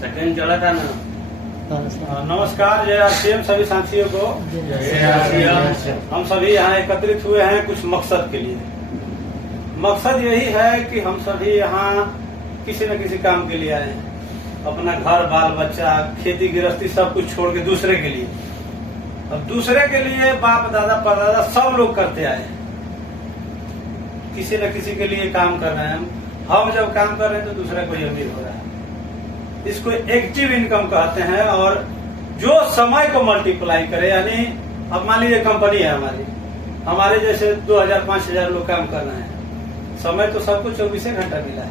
Second चला था ना। नमस्कार, जय आरसीएम सभी साथियों को। हम सभी यहाँ एकत्रित हुए हैं कुछ मकसद के लिए। मकसद यही है कि हम सभी यहाँ किसी न किसी काम के लिए आए हैं। अपना घर बाल बच्चा खेती गृहस्थी सब कुछ छोड़ के दूसरे के लिए। अब दूसरे के लिए बाप दादा परदादा सब लोग करते आए हैं, किसी न किसी के लिए काम कर रहे हैं। हम जब काम कर रहे हैं तो दूसरा कोई अमीर हो रहा है। इसको एक्टिव इनकम कहते हैं। और जो समय को मल्टीप्लाई करे, यानी अब मान लीजिए कंपनी है हमारे जैसे 2000-5000 लोग काम कर रहे हैं। समय तो सबको 24 घंटा मिला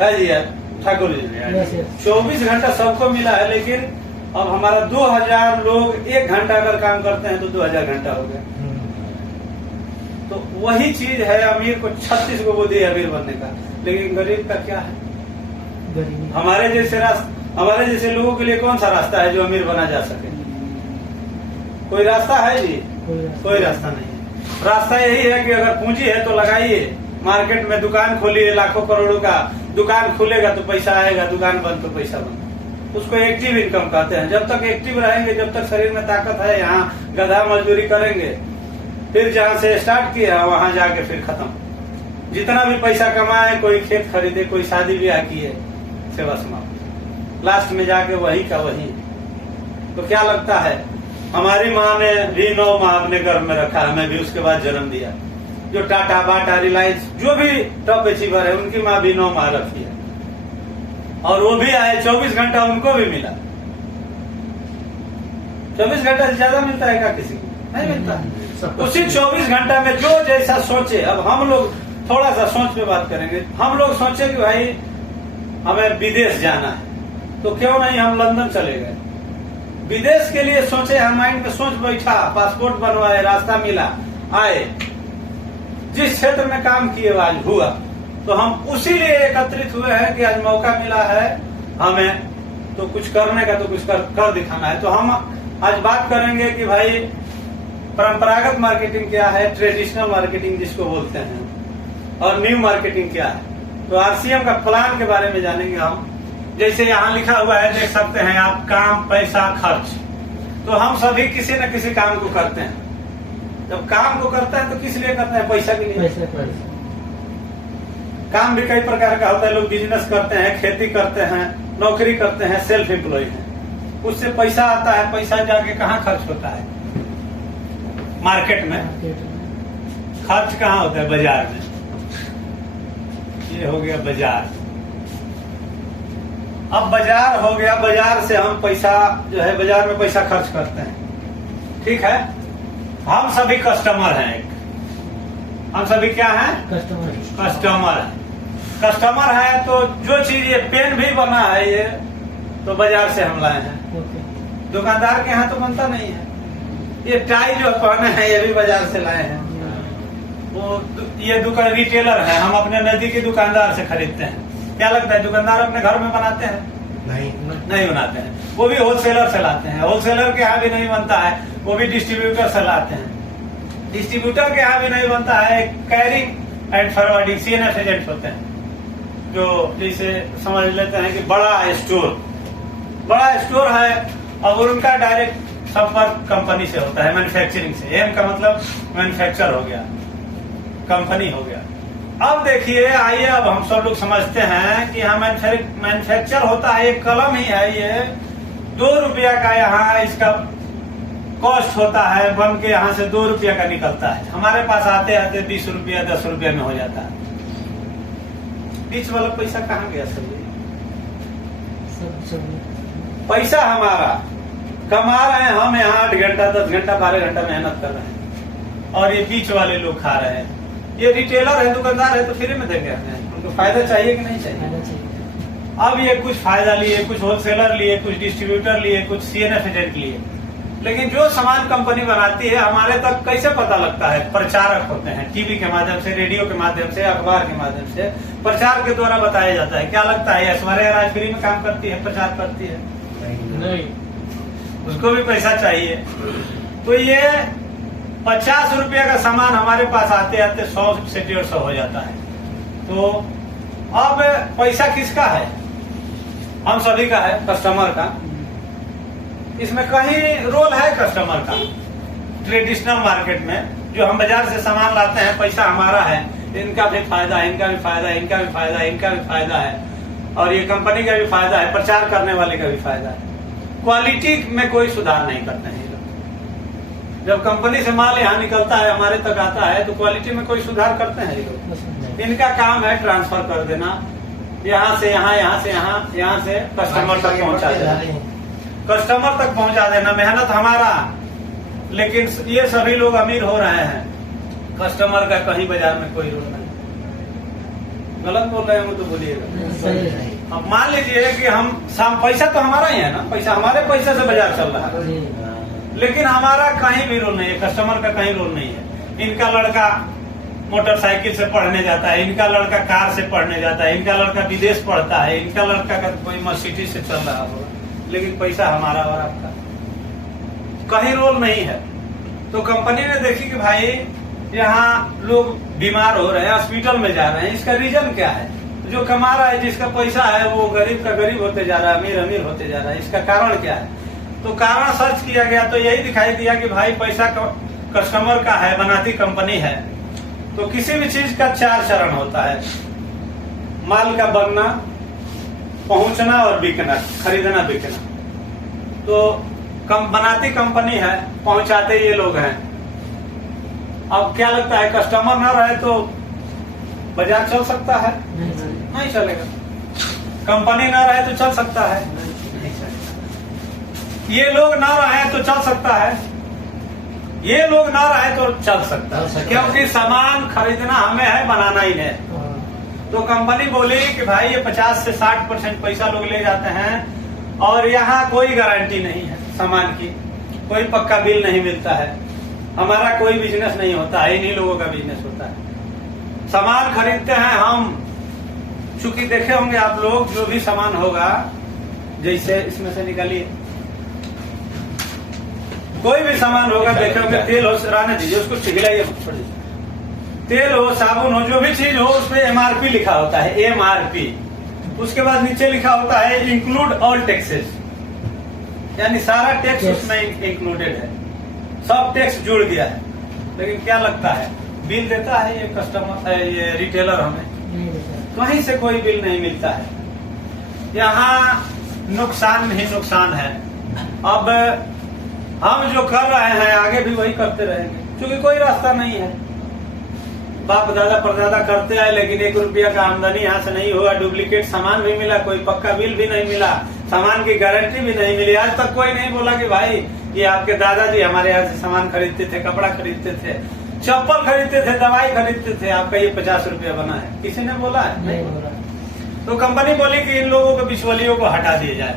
है जी यार ठाकुर जी। 24 घंटा सबको मिला है, लेकिन अब हमारा 2000 लोग 1 घंटा अगर काम करते हैं तो 2000 घंटा हो गया। तो वही चीज है, अमीर को 36 को बुद्धि है अमीर बनने का, लेकिन गरीब का क्या है? हमारे जैसे लोगों के लिए कौन सा रास्ता है जो अमीर बना जा सके? कोई रास्ता है जी? कोई रास्ता नहीं है। रास्ता यही है कि अगर पूंजी है तो लगाइए, मार्केट में दुकान खोलिए, लाखों करोड़ों का दुकान खुलेगा तो पैसा आएगा, दुकान बंद तो पैसा बंद। उसको एक्टिव इनकम कहते हैं। जब तक एक्टिव रहेंगे, जब तक शरीर में ताकत है, यहाँ गधा मजदूरी करेंगे, फिर जहाँ से स्टार्ट किया वहां जाके फिर खत्म। जितना भी पैसा कमाए, कोई खेत खरीदे, कोई शादी ब्याह किए, सेवा समाप्त, लास्ट में जाके वही का वही। तो क्या लगता है, हमारी माँ ने भी 9 माह अपने गर्भ में रखा, हमें भी उसके बाद जन्म दिया। जो टाटा बाटा रिलायंस जो भी टॉप अचीवर है, उनकी माँ भी 9 माह रखी है, और वो भी आए 24 घंटा उनको भी मिला। 24 घंटा से ज्यादा मिलता है क्या किसी को? नहीं मिलता। उसी 24 घंटा में जो जैसा सोचे। अब हम लोग थोड़ा सा सोच पे बात करेंगे। हम लोग सोचे कि भाई हमें विदेश जाना है, तो क्यों नहीं हम लंदन चले गए। विदेश के लिए सोचे, हम माइंड में सोच बैठा, पासपोर्ट बनवाए, रास्ता मिला, आए, जिस क्षेत्र में काम किए आज हुआ। तो हम उसी लिए एकत्रित हुए हैं कि आज मौका मिला है हमें, तो कुछ करने का, तो कुछ कर दिखाना है। तो हम आज बात करेंगे कि भाई परंपरागत मार्केटिंग क्या है, ट्रेडिशनल मार्केटिंग जिसको बोलते हैं, और न्यू मार्केटिंग क्या है। तो आरसीएम का प्लान के बारे में जानेंगे हम। जैसे यहाँ लिखा हुआ है, देख सकते हैं आप, काम पैसा खर्च। तो हम सभी किसी न किसी काम को करते हैं। जब काम को करते हैं तो किस लिए करते हैं? पैसा के लिए। काम भी कई प्रकार का होता है। लोग बिजनेस करते हैं, खेती करते हैं, नौकरी करते हैं, सेल्फ एम्प्लॉय है। उससे पैसा आता है, पैसा जाके कहाँ खर्च होता है? मार्केट में। खर्च कहाँ होता है? बाजार में। ये हो गया बाजार। अब बाजार हो गया, बाजार से हम पैसा जो है बाजार में पैसा खर्च करते हैं, ठीक है। हम सभी कस्टमर हैं। हम सभी क्या हैं? कस्टमर है। कस्टमर है तो जो चीज, ये पेन भी बना है, ये तो बाजार से हम लाए हैं। दुकानदार के यहाँ तो बनता नहीं है। ये टाई जो पहने हैं, ये भी बाजार से लाए हैं। वो ये दुकान रिटेलर है, हम अपने नजदीकी दुकानदार से खरीदते हैं। क्या लगता है दुकानदार अपने घर में बनाते हैं? नहीं बनाते हैं। वो भी होलसेलर से लाते हैं। होलसेलर के यहाँ भी नहीं बनता है, वो भी डिस्ट्रीब्यूटर से लाते हैं। डिस्ट्रीब्यूटर के यहाँ भी नहीं बनता है। Carrying and forwarding CNF agent होते हैं, जो जैसे समझ लेते हैं कि बड़ा स्टोर है, और उनका डायरेक्ट संपर्क कंपनी से होता है, मैन्युफैक्चरिंग से। एम का मतलब मैन्युफैक्चर हो गया, कंपनी हो गया। अब देखिए, आइए अब हम सब लोग समझते हैं कि यहाँ मैन्युफैक्चर होता है। एक कलम ही है, ये 2 रुपया का यहाँ इसका कॉस्ट होता है, बन के यहाँ से 2 रुपया का निकलता है। हमारे पास आते आते 20 रुपया 10 रुपया में हो जाता है। बीच वाला पैसा कहाँ गया सर? पैसा हमारा कमा रहे हैं हम, यहाँ 8 घंटा 10 घंटा 12 घंटा मेहनत कर रहे हैं, और ये बीच वाले लोग खा रहे हैं। ये रिटेलर है, दुकानदार है, तो फ्री में देंगे हमें। उनको फायदा चाहिए कि नहीं चाहिए? अब ये कुछ फायदा लिए, कुछ होलसेलर लिए, कुछ डिस्ट्रीब्यूटर लिए, कुछ CNF एजेंट लिए। लेकिन जो सामान कंपनी बनाती है, हमारे तक कैसे पता लगता है? प्रचारक होते हैं, टीवी के माध्यम से, रेडियो के माध्यम से, अखबार के माध्यम से प्रचार के द्वारा बताया जाता है। क्या लगता है ऐश्वर्या राय फ्री में काम करती है, प्रचार करती है? नहीं, उसको भी पैसा चाहिए। तो ये 50 रुपया का सामान हमारे पास आते आते 100 से 150 हो जाता है। तो अब पैसा किसका है? हम सभी का है, कस्टमर का। इसमें कहीं रोल है कस्टमर का। ट्रेडिशनल मार्केट में जो हम बाजार से सामान लाते हैं, पैसा हमारा है, इनका भी फायदा है, इनका भी फायदा है, इनका भी फायदा है, इनका भी फायदा है, और ये कंपनी का भी फायदा है, प्रचार करने वाले का भी फायदा है। क्वालिटी में कोई सुधार नहीं करते हैं ये लोग। जब कंपनी से माल यहाँ निकलता है, हमारे तक आता है, तो क्वालिटी में कोई सुधार करते हैं ये लोग। इनका काम है ट्रांसफर कर देना, यहाँ से यहाँ, यहाँ से यहाँ, यहाँ से कस्टमर तक पहुँचा देना, कस्टमर तक पहुँचा देना। मेहनत हमारा, लेकिन ये सभी लोग अमीर हो रहे हैं, कस्टमर का कहीं बाजार में कोई रोल नहीं। गलत बोल रहे हैं तो बोलिएगा। अब मान लीजिए कि हम पैसा तो हमारा ही है ना, पैसा हमारे पैसे से बाजार चल रहा है, लेकिन हमारा कहीं भी रोल नहीं है, कस्टमर का कहीं रोल नहीं है। इनका लड़का मोटरसाइकिल से पढ़ने जाता है, इनका लड़का कार से पढ़ने जाता है, इनका लड़का विदेश पढ़ता है, इनका लड़का का कोई मर्सिडीज से चल रहा होगा, लेकिन पैसा हमारा और आपका कहीं रोल नहीं है। तो कंपनी ने देखी कि भाई यहाँ लोग बीमार हो रहे हैं, हॉस्पिटल में जा रहे हैं, इसका रीजन क्या है? जो कमा रहा है, जिसका पैसा है, वो गरीब का गरीब होते जा रहा है, अमीर अमीर होते जा रहा है, इसका कारण क्या है? तो कारण सर्च किया गया तो यही दिखाई दिया कि भाई पैसा कस्टमर का है, बनाती कंपनी है। तो किसी भी चीज का 4 चरण होता है, माल का बनना, पहुंचना और बिकना, खरीदना बिकना। तो बनाती कंपनी है, पहुंचाते ये लोग हैं। अब क्या लगता है, कस्टमर ना रहे तो बाजार चल सकता है? नहीं चलेगा। कंपनी ना रहे तो चल सकता है? नहीं चलेगा। ये लोग ना रहे तो चल सकता है, ये लोग ना रहे तो चल सकता है, क्योंकि सामान खरीदना हमें है, बनाना ही है। तो कंपनी बोली कि भाई ये 50 से 60% पैसा लोग ले जाते हैं, और यहाँ कोई गारंटी नहीं है सामान की, कोई पक्का बिल नहीं मिलता है, हमारा कोई बिजनेस नहीं होता है, इन्हीं लोगों का बिजनेस होता है। सामान खरीदते हैं हम, चूंकि देखे होंगे आप लोग, जो भी सामान होगा, जैसे इसमें से निकालिए, कोई भी सामान होगा, देखे होंगे, तेल हो, रहने दीजिए उसको, हिलाइए, तेल हो, साबुन हो, जो भी चीज हो, उस पर MRP लिखा होता है, MRP। उसके बाद नीचे लिखा होता है इंक्लूड ऑल टैक्सेस, यानी सारा टैक्स उसमें इंक्लूडेड है, सब टैक्स जुड़ गया है। लेकिन क्या लगता है, बिल देता है ये कस्टमर, ये रिटेलर हमें? कहीं से कोई बिल नहीं मिलता है। यहाँ नुकसान ही नुकसान है। अब हम जो कर रहे हैं आगे भी वही करते रहेंगे, क्योंकि कोई रास्ता नहीं है। बाप दादा परदादा करते आए, लेकिन 1 रुपया का आमदनी यहाँ से नहीं हुआ, डुप्लीकेट सामान भी मिला, कोई पक्का बिल भी नहीं मिला, सामान की गारंटी भी नहीं मिली। आज तक कोई नहीं बोला कि भाई ये आपके दादाजी हमारे यहाँ से सामान खरीदते थे, कपड़ा खरीदते थे, चप्पल खरीदते थे, दवाई खरीदते थे, आपका ये 50 रुपया बना है, किसी ने बोला है? नहीं बोला। तो कंपनी बोली कि इन लोगों को, बिचौलियों को हटा दिया जाए।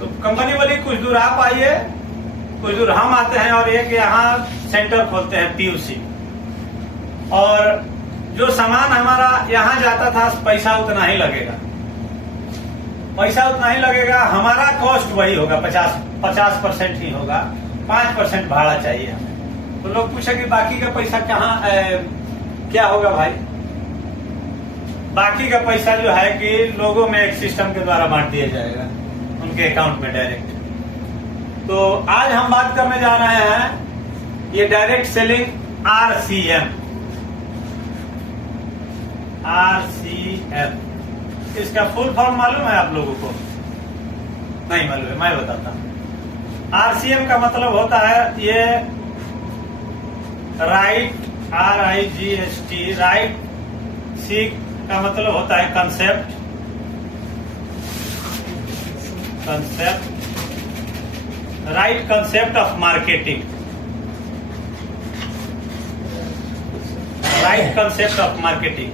तो कंपनी बोली कुछ दूर आप आइए, कुछ दूर हम आते हैं, और एक यहाँ सेंटर खोलते हैं, PUC। और जो सामान हमारा यहाँ जाता था, पैसा उतना ही लगेगा, पैसा उतना ही लगेगा, हमारा कॉस्ट वही होगा, 50% ही होगा, 5% भाड़ा चाहिए हमें। तो लोग पूछे कि बाकी का पैसा कहाँ, क्या होगा भाई? बाकी का पैसा जो है कि लोगों में एक सिस्टम के द्वारा बांट दिया जाएगा उनके अकाउंट में डायरेक्ट। तो आज हम बात करने जा रहे हैं ये डायरेक्ट सेलिंग, RCM। इसका फुल फॉर्म मालूम है आप लोगों को? नहीं मालूम है, मैं बताता हूँ। RCM का मतलब होता है ये राइट, RIGST, राइट। C का मतलब होता है concept, right concept of marketing, right concept of marketing.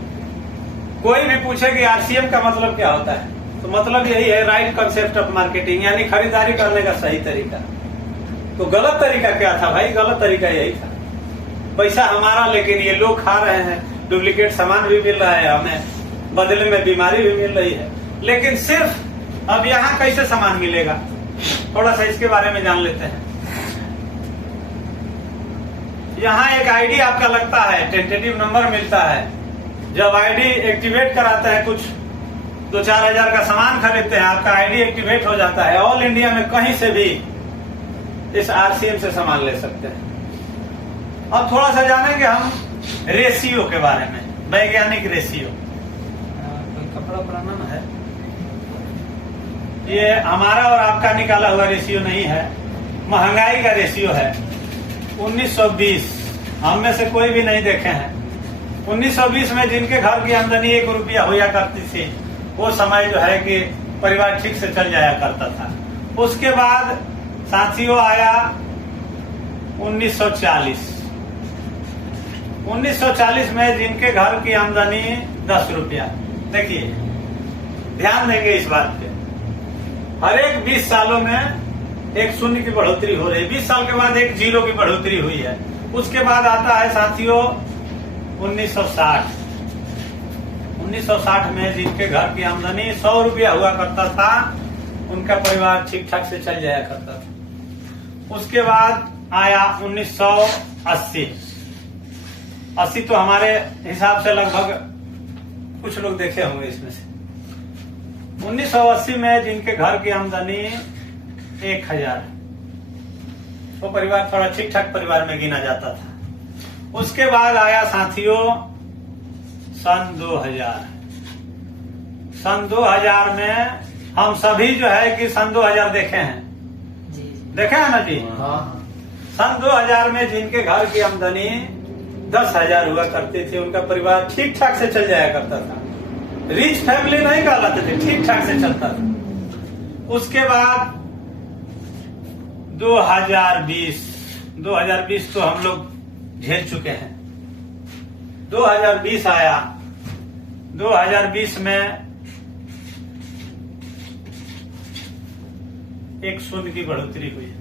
कोई भी पूछे कि RCM का मतलब क्या होता है, तो मतलब यही है, राइट कंसेप्ट ऑफ मार्केटिंग, यानी खरीदारी करने का सही तरीका। तो गलत तरीका क्या था भाई? गलत तरीका यही था, पैसा हमारा, लेकिन ये लोग खा रहे हैं, डुप्लीकेट सामान भी मिल रहा है हमें, बदले में बीमारी भी मिल रही है। लेकिन सिर्फ अब यहाँ कैसे सामान मिलेगा, थोड़ा सा इसके बारे में जान लेते हैं। यहाँ एक आईडी आपका लगता है, टेंटेटिव नंबर मिलता है। जब आईडी एक्टिवेट कराते हैं कुछ 2-4 हजार का सामान खरीदते हैं, आपका आईडी एक्टिवेट हो जाता है, ऑल इंडिया में कहीं से भी इस आरसीएम से सामान ले सकते हैं। अब थोड़ा सा जानेंगे हम रेशियो के बारे में, वैज्ञानिक रेशियो। कपड़ा बनाना है, ये हमारा और आपका निकाला हुआ रेशियो नहीं है, महंगाई का रेशियो है। 1920 हम में से कोई भी नहीं देखे हैं। 1920 में जिनके घर की आमदनी 1 रुपया हुआ करती थी, वो समय जो है कि परिवार ठीक से चल जाया करता था। उसके बाद साथियों आया 1940। 1940 में जिनके घर की आमदनी 10 रुपया। देखिए, ध्यान देंगे इस बात पे, हर एक 20 सालों में एक शून्य की बढ़ोतरी हो रही है। 20 साल के बाद एक 0 की बढ़ोतरी हुई है। उसके बाद आता है साथियों 1960। 1960 में जिनके घर की आमदनी 100 रुपया हुआ करता था, उनका परिवार ठीक ठाक से चल जाया करता था। उसके बाद आया 1980। 80 तो हमारे हिसाब से लगभग कुछ लोग देखे होंगे इसमें से। 1980 में जिनके घर की आमदनी 1000, वो परिवार थोड़ा ठीक ठाक परिवार में गिना जाता था। उसके बाद आया साथियों सन 2000। सन 2000 में हम सभी जो है कि सन 2000 देखे हैं, देखे हैं ना जी? सन 2000 में जिनके घर की आमदनी 10,000 हुआ करती थी, उनका परिवार ठीक ठाक से चल जाया करता था। रिच फैमिली नहीं कहलाते थे, ठीक ठाक से चलता था। उसके बाद 2020 तो हम लोग झेल चुके हैं। 2020 आया। 2020 में एक शून्य की बढ़ोतरी हुई।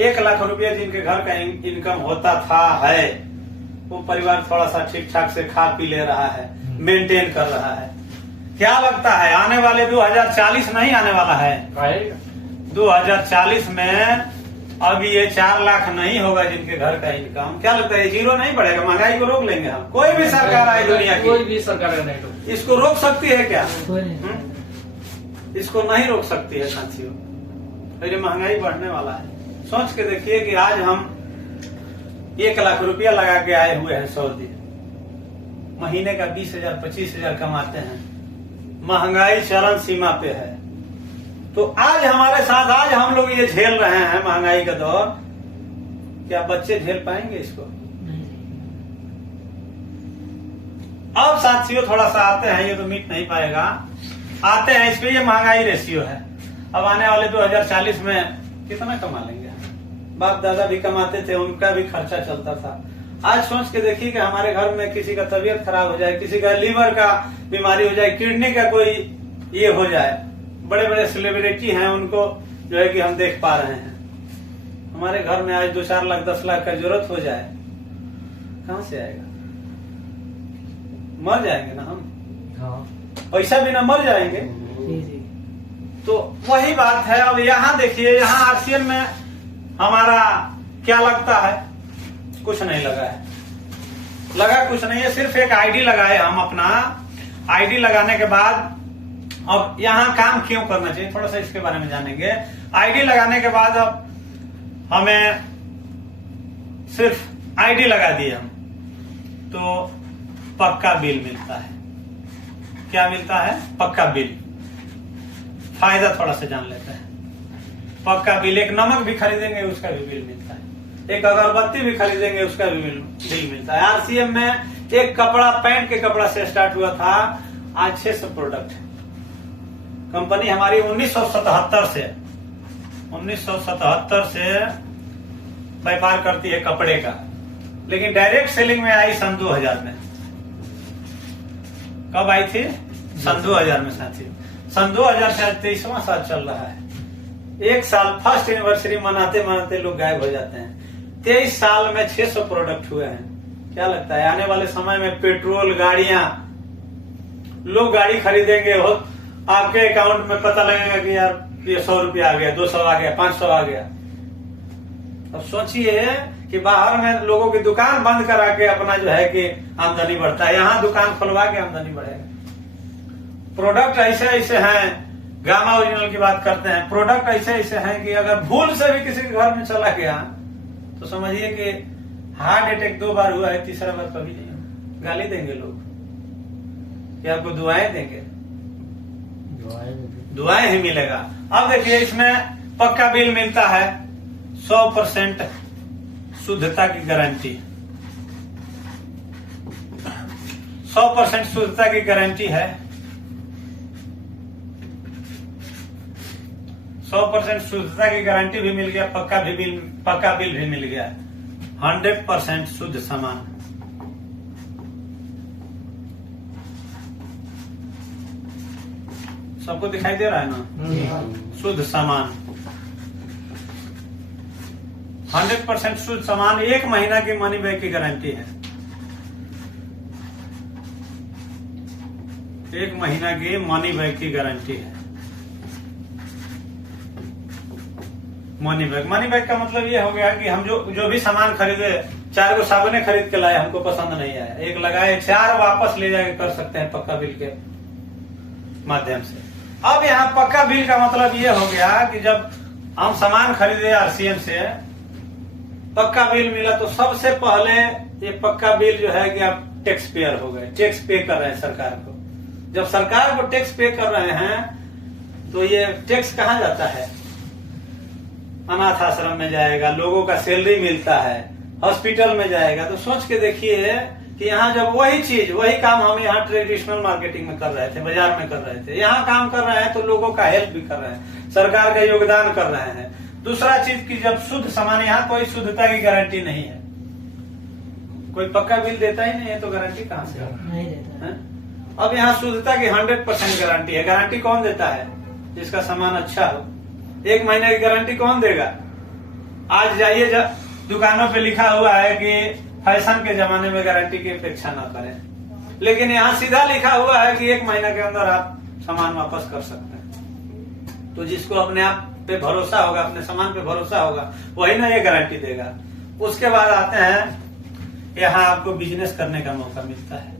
1 लाख रुपया जिनके घर का इनकम होता था है, वो परिवार थोड़ा सा ठीक ठाक से खा पी ले रहा है, मेंटेन कर रहा है। क्या लगता है आने वाले 2040 नहीं आने वाला है? 2040 में अब ये 4 लाख नहीं होगा जिनके घर का इनकम। क्या लगता है 0 नहीं बढ़ेगा? महंगाई को रोक लेंगे हम? कोई भी सरकार आए दुनिया की, कोई भी सरकार नहीं इसको रोक सकती है क्या? इसको नहीं रोक सकती है साथियों। तो ये महंगाई बढ़ने वाला है। सोच के देखिए कि आज हम 1 लाख रुपया लगा के आए हुए हैं सऊदी, महीने का 20,000 25,000 कमाते हैं, महंगाई चरम सीमा पे है। तो आज हमारे साथ आज हम लोग ये झेल रहे हैं महंगाई का दौर। क्या बच्चे झेल पाएंगे इसको? अब साथियों थोड़ा सा आते हैं, ये तो मीट नहीं पाएगा, आते हैं इस पे। ये महंगाई रेशियो है। अब आने वाले 2040 में कितना कमा लेंगे? बाप दादा भी कमाते थे, उनका भी खर्चा चलता था। आज सोच के देखिए कि हमारे घर में किसी का तबीयत खराब हो जाए, किसी का लीवर का बीमारी हो जाए, किडनी का कोई ये हो जाए। बड़े बड़े सेलिब्रिटी हैं, उनको जो है कि हम देख पा रहे हैं। हमारे घर में आज 2-4 लाख 10 लाख का जरूरत हो जाए, कहां से आएगा? मर जाएंगे ना हम, पैसा बिना मर जाएंगे। तो वही बात है। अब यहाँ देखिए, यहाँ आरसीएम में हमारा क्या लगता है? कुछ नहीं लगा है, लगा कुछ नहीं है, सिर्फ एक आईडी लगाए हम अपना। आईडी लगाने के बाद अब यहाँ काम क्यों करना चाहिए, थोड़ा सा इसके बारे में जानेंगे। आईडी लगाने के बाद अब हमें सिर्फ आईडी लगा दिए हम, तो पक्का बिल मिलता है। क्या मिलता है? पक्का बिल। फायदा थोड़ा सा जान लेते हैं। पक्का बिल, एक नमक भी खरीदेंगे उसका भी बिल मिलता है, एक अगरबत्ती भी खरीदेंगे उसका भी बिल मिलता है। आरसीएम में एक कपड़ा, पैंट के कपड़ा से स्टार्ट हुआ था, आज 600 प्रोडक्ट है। कंपनी हमारी 1977 से व्यापार करती है कपड़े का, लेकिन डायरेक्ट सेलिंग में आई सन 2000 में। कब आई थी? सन 2000 में साथियों। सन 2000 से 23वां साल चल रहा है। एक साल फर्स्ट एनिवर्सरी मनाते मनाते लोग गायब हो जाते हैं। 23 साल में 600 प्रोडक्ट हुए हैं। क्या लगता है आने वाले समय में पेट्रोल गाड़ियां, लोग गाड़ी खरीदेंगे, हो आपके अकाउंट में पता लगेगा कि यार ये 100 रुपया आ गया, 200 आ गया, 500 आ गया। अब सोचिए कि बाहर में लोगों की दुकान बंद करा के अपना जो है कि आमदनी बढ़ता है, यहाँ दुकान खुलवा के आमदनी बढ़ेगा। प्रोडक्ट ऐसे ऐसे हैं, गामा ओरिजिनल की बात करते हैं, प्रोडक्ट ऐसे ऐसे हैं कि अगर भूल से भी किसी के घर में चला गया तो समझिए कि हार्ट अटैक 2 बार हुआ है, तीसरा बार कभी नहीं हुआ। गाली देंगे लोग कि आपको दुआएं देंगे, दुआएं ही मिलेगा। अब देखिए इसमें पक्का बिल मिलता है, 100% शुद्धता की गारंटी, 100% शुद्धता की गारंटी है, 100% शुद्धता की गारंटी भी मिल गया, पक्का बिल भी मिल गया, 100% शुद्ध सामान। सबको दिखाई दे रहा है ना? शुद्ध सामान, 100% शुद्ध सामान, 1 महीना की मनी बैक की गारंटी है, 1 महीना की मनी बैक की गारंटी है। मनी बैक का मतलब ये हो गया कि हम जो भी सामान खरीदे, 4 को साबुने खरीद के लाए, हमको पसंद नहीं आया, 1 लगाए, 4 वापस ले जाके कर सकते हैं पक्का बिल के माध्यम से। अब यहाँ पक्का बिल का मतलब ये हो गया कि जब हम सामान खरीदे आरसीएम से, पक्का बिल मिला तो सबसे पहले ये पक्का बिल जो है कि आप टैक्स पेयर हो गए, टैक्स पे कर रहे हैं सरकार को। जब सरकार को टैक्स पे कर रहे हैं तो ये टैक्स कहाँ जाता है? अनाथ आश्रम में जाएगा, लोगों का सैलरी मिलता है, हॉस्पिटल में जाएगा। तो सोच के देखिए कि यहाँ जब वही काम हम यहाँ ट्रेडिशनल मार्केटिंग में कर रहे थे, बाजार में कर रहे थे, यहाँ काम कर रहे हैं तो लोगों का हेल्प भी कर रहे हैं, सरकार का योगदान कर रहे हैं। दूसरा चीज की जब शुद्ध सामान, यहाँ कोई शुद्धता की गारंटी नहीं है, कोई पक्का बिल देता ही नहीं है, तो गारंटी कहाँ से नहीं देता है? अब यहाँ शुद्धता की 100% गारंटी है। गारंटी कौन देता है? जिसका सामान अच्छा हो। 1 महीने की गारंटी कौन देगा? आज जाइए, जब दुकानों पे लिखा हुआ है कि फैशन के जमाने में गारंटी की अपेक्षा न करें, लेकिन यहाँ सीधा लिखा हुआ है कि 1 महीना के अंदर आप सामान वापस कर सकते हैं। तो जिसको अपने आप पे भरोसा होगा, अपने सामान पे भरोसा होगा, वही ना ये गारंटी देगा। उसके बाद आते हैं, यहाँ आपको बिजनेस करने का मौका मिलता है।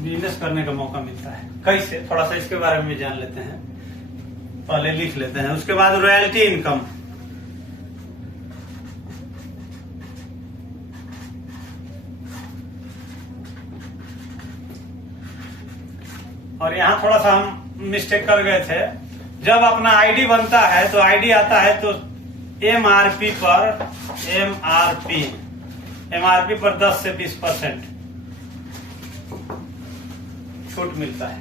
बिजनेस करने का मौका मिलता है कैसे, थोड़ा सा इसके बारे में जान लेते हैं, पहले लिख लेते हैं। उसके बाद रॉयल्टी इनकम, और यहाँ थोड़ा सा हम मिस्टेक कर गए थे। जब अपना आईडी बनता है तो आईडी आता है तो एमआरपी पर 10 से 20% छूट मिलता है।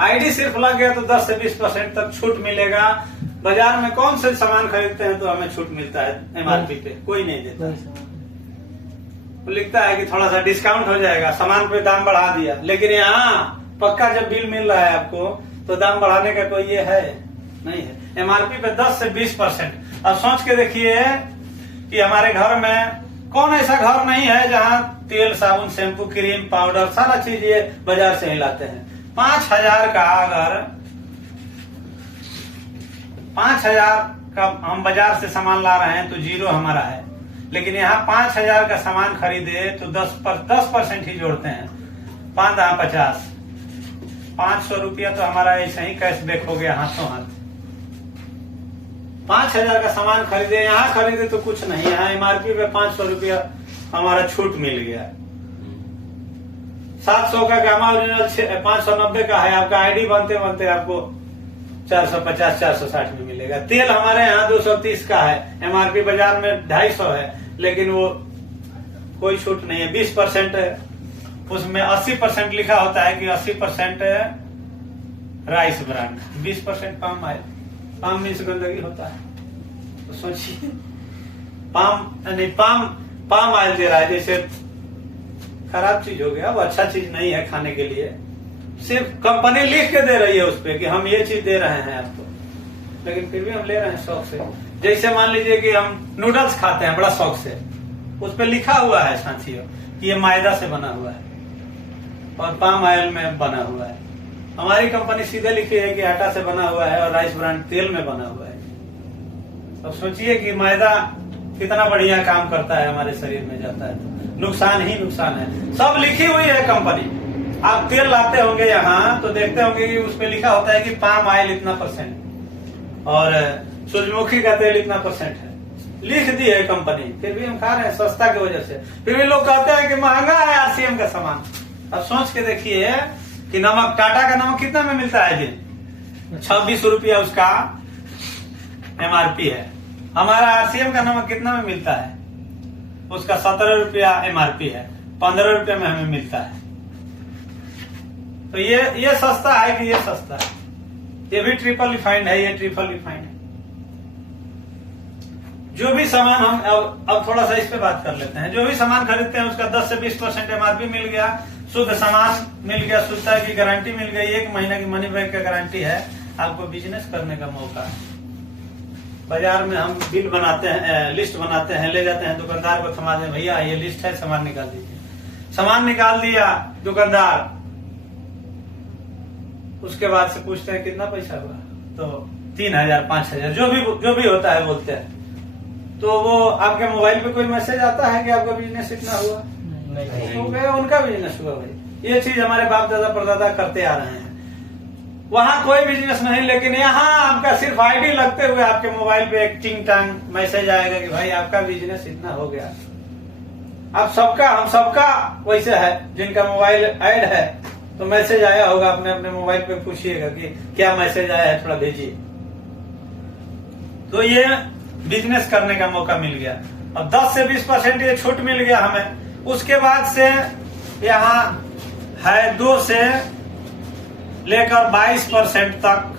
आईडी सिर्फ लग गया तो 10 से 20% तक छूट मिलेगा। बाजार में कौन से सामान खरीदते हैं तो हमें छूट मिलता है एमआरपी पे? कोई नहीं देता। वो लिखता है कि थोड़ा सा डिस्काउंट हो जाएगा, सामान पे दाम बढ़ा दिया, लेकिन यहाँ पक्का जब बिल मिल रहा है आपको तो दाम बढ़ाने का कोई ये है नहीं है। एमआरपी पे 10 से 20%। अब सोच के देखिए कि हमारे घर में कौन ऐसा घर नहीं है जहाँ तेल, साबुन, शैम्पू, क्रीम, पाउडर, सारा चीज ये बाजार से ही लाते हैं। 5000 का अगर 5000 का हम बाजार से सामान ला रहे हैं तो 0 हमारा है, लेकिन यहाँ 5000 का सामान खरीदे तो 10% ही जोड़ते हैं। 5×50 500 रुपया तो हमारा ऐसे ही कैशबैक हो गया हाथों हाथ। 5000 का सामान खरीदे, यहाँ खरीदे तो कुछ नहीं, यहाँ एमआरपी पे 500 रुपया हमारा छूट मिल गया। 700 का गामा ओरिजिनल 590 का है, आपका आईडी बनते बनते आपको 450 460 में मिलेगा। तेल हमारे यहाँ 230 का है, एमआरपी बाजार में 250 है, लेकिन वो कोई छूट नहीं है, 20% है। उसमें 80% लिखा होता है कि 80% rice brand, 20% palm oil. Palm में से गंदगी होता है तो सोचिए, पाम ऑयल दे रहा है, जैसे खराब चीज हो गया, वो अच्छा चीज नहीं है खाने के लिए। सिर्फ कंपनी लिख के दे रही है उस पे कि हम ये चीज दे रहे हैं आपको, लेकिन फिर भी हम ले रहे हैं शौक से। जैसे मान लीजिए कि हम नूडल्स खाते हैं बड़ा शौक से, उस पे लिखा हुआ है साथियों कि ये मैदा से बना हुआ है और पाम ऑयल में बना हुआ है, हमारी कंपनी सीधे लिखी है कि आटा से बना हुआ है और राइस ब्रांड तेल में बना हुआ है। अब सोचिए कि मैदा कितना बढ़िया काम करता है, हमारे शरीर में जाता है तो नुकसान ही नुकसान है। सब लिखी हुई है कंपनी। आप तेल लाते होंगे यहाँ तो देखते होंगे कि उसपे लिखा होता है कि पाम ऑयल इतना % और सूरजमुखी का तेल इतना % है, लिख दी है कंपनी। फिर भी हम खा रहे हैं सस्ता की वजह से। फिर भी लोग कहते हैं कि महंगा है आरसीएम का सामान। अब सोच के देखिए कि नमक, टाटा का नमक कितना में मिलता है जी? 26 रुपया उसका MRP है। हमारा आरसीएम का नमक कितना में मिलता है? उसका 17 रुपया MRP है, 15 रुपये में हमें मिलता है। तो ये सस्ता है कि ये सस्ता है? ये भी ट्रिपल रिफाइंड है, ये ट्रिपल रिफाइंड है। जो भी सामान हम अब थोड़ा सा इस पे बात कर लेते हैं। जो भी सामान खरीदते हैं उसका 10 से 20% MRP मिल गया, शुद्ध सामान मिल गया, शुद्धता की गारंटी मिल गई, 1 महीने की मनी बैक का गारंटी है। आपको बिजनेस करने का मौका है। बाजार में हम बिल बनाते हैं, लिस्ट बनाते हैं, ले जाते हैं दुकानदार को थमा दें, भैया ये लिस्ट है, सामान निकाल दीजिए। सामान निकाल दिया दुकानदार, उसके बाद से पूछते हैं कितना पैसा हुआ, तो 3000 5000 जो भी होता है बोलते हैं। तो वो आपके मोबाइल पे कोई मैसेज आता है कि आपका बिजनेस इतना हुआ? नहीं। उनका बिजनेस हुआ भाई। ये चीज हमारे बाप दादा परदादा करते आ रहे हैं। वहां कोई बिजनेस नहीं, लेकिन यहाँ आपका सिर्फ आईडी लगते हुए आपके मोबाइल पे एक टिंग टांग मैसेज आएगा कि भाई आपका बिजनेस इतना हो गया। आप सबका, हम सबका वैसे है, जिनका मोबाइल ऐड है तो मैसेज आया होगा, अपने अपने मोबाइल पे पूछिएगा कि क्या मैसेज आया है, थोड़ा भेजिए। तो ये बिजनेस करने का मौका मिल गया। और 10 से 20% ये छूट मिल गया हमें। उसके बाद से यहाँ है 2 से लेकर 22% तक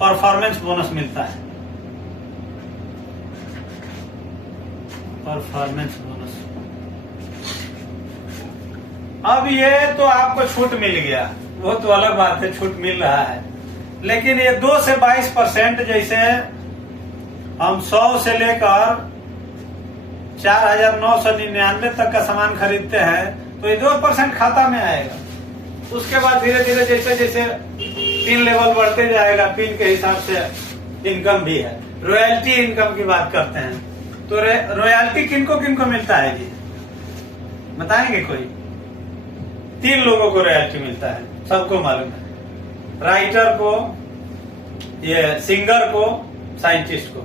परफॉर्मेंस बोनस मिलता है। परफॉर्मेंस बोनस, अब ये तो आपको छूट मिल गया, वो तो अलग बात है, छूट मिल रहा है। लेकिन ये 2 से 22%, जैसे हम 100 से लेकर 4999 तक का सामान खरीदते हैं तो ये 2% खाता में आएगा। उसके बाद धीरे धीरे जैसे जैसे पिन लेवल बढ़ते जाएगा, पिन के हिसाब से इनकम भी है। रॉयल्टी इनकम की बात करते हैं तो रॉयल्टी किनको किनको मिलता है जी, बताएंगे कोई? 3 लोगों को रॉयल्टी मिलता है, सबको मालूम है। राइटर को, ये सिंगर को, साइंटिस्ट को।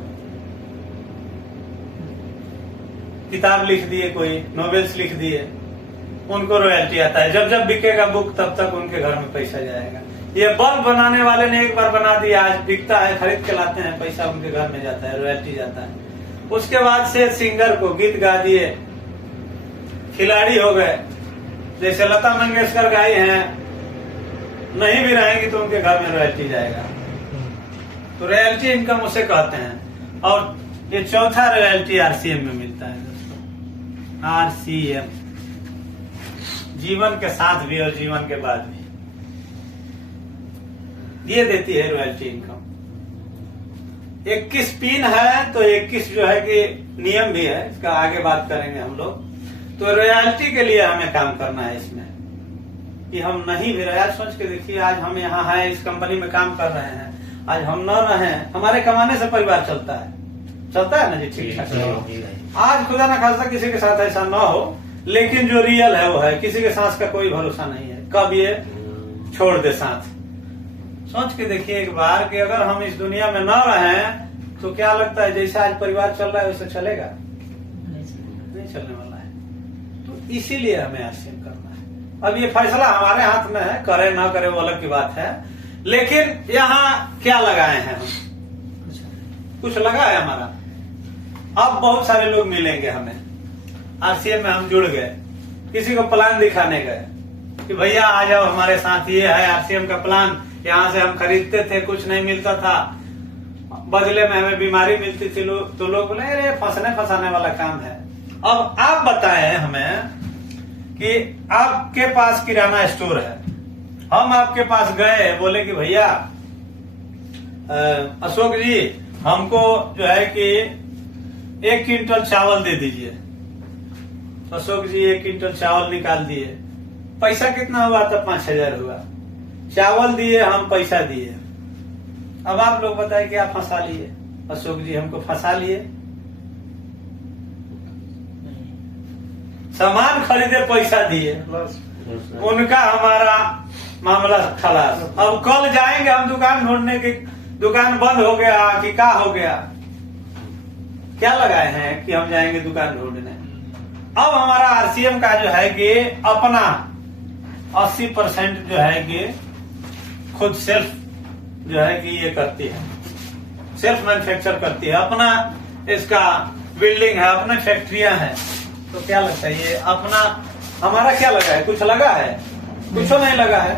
किताब लिख दिए, कोई नॉवेल्स लिख दिए, उनको रॉयल्टी आता है। जब जब बिकेगा बुक तब तक उनके घर में पैसा जाएगा। ये बल्ब बनाने वाले ने एक बार बना दिया, आज बिकता है, खरीद के लाते हैं, पैसा उनके घर में जाता है, रॉयल्टी जाता है। उसके बाद से सिंगर को गीत गा दिए, खिलाड़ी हो गए, जैसे लता मंगेशकर गाई हैं, नहीं भी रहेंगी तो उनके घर में रॉयल्टी जाएगा। तो रॉयल्टी इनकम उसे कहते हैं। और ये चौथा रॉयल्टी आरसीएम में मिलता है दोस्तों। आरसीएम जीवन के साथ भी और जीवन के बाद भी ये देती है रॉयल्टी इनकम। 21 पिन है तो 21 जो है कि नियम भी है, इसका आगे बात करेंगे हम लोग। तो रॉयल्टी के लिए हमें काम करना है इसमें, कि हम नहीं भी रहे। सोच के देखिए, आज हम यहाँ हैं, इस कंपनी में काम कर रहे हैं, आज हम न रहे, हमारे कमाने से परिवार चलता है ना जी, ठीक ठाक। आज खुदा ना खासा किसी के साथ ऐसा ना हो, लेकिन जो रियल है वो है। किसी के सांस का कोई भरोसा नहीं है, कब ये छोड़ दे साथ। सोच के देखिए एक बार कि अगर हम इस दुनिया में न रहें तो क्या लगता है, जैसे आज परिवार चल रहा है वैसे चलेगा? नहीं चलने वाला है। तो इसीलिए हमें आरसीएम करना है। अब ये फैसला हमारे हाथ में है, करे ना करे वो अलग की बात है। लेकिन यहाँ क्या लगाए हैं हम? कुछ लगा है हमारा। अब बहुत सारे लोग मिलेंगे हमें, आरसीएम में हम जुड़ गए, किसी को प्लान दिखाने गए कि भैया आ जाओ हमारे साथ, ये है आरसीएम का प्लान, यहाँ से हम खरीदते थे, कुछ नहीं मिलता था, बदले में हमें बीमारी मिलती थी। तो लोग बोले अरे फंसाने वाला काम है। अब आप बताएं हमें कि आपके पास किराना स्टोर है, हम आपके पास गए, बोले कि भैया अशोक जी हमको जो है कि 1 क्विंटल चावल दे दीजिए। अशोक जी 1 क्विंटल चावल निकाल दिए, पैसा कितना हुआ? तो 5,000 हुआ। चावल दिए, हम पैसा दिए। अब आप लोग बताइए क्या फंसा लिए? अशोक जी हमको फंसा लिए। सामान खरीदे, पैसा दिए, उनका हमारा मामला खलास। अब कल जाएंगे हम दुकान ढूंढने की, दुकान बंद हो गया कि क्या हो गया? क्या लगाए हैं कि हम जाएंगे दुकान ढूंढने? अब हमारा आरसीएम का जो है कि अपना 80% जो है कि खुद सेल्फ जो है कि ये करती है, सेल्फ मैन्युफैक्चर करती है, अपना इसका बिल्डिंग है, अपना फैक्ट्रियां हैं। तो क्या लगता है ये अपना? हमारा क्या लगा है? कुछ लगा है? कुछ नहीं लगा है।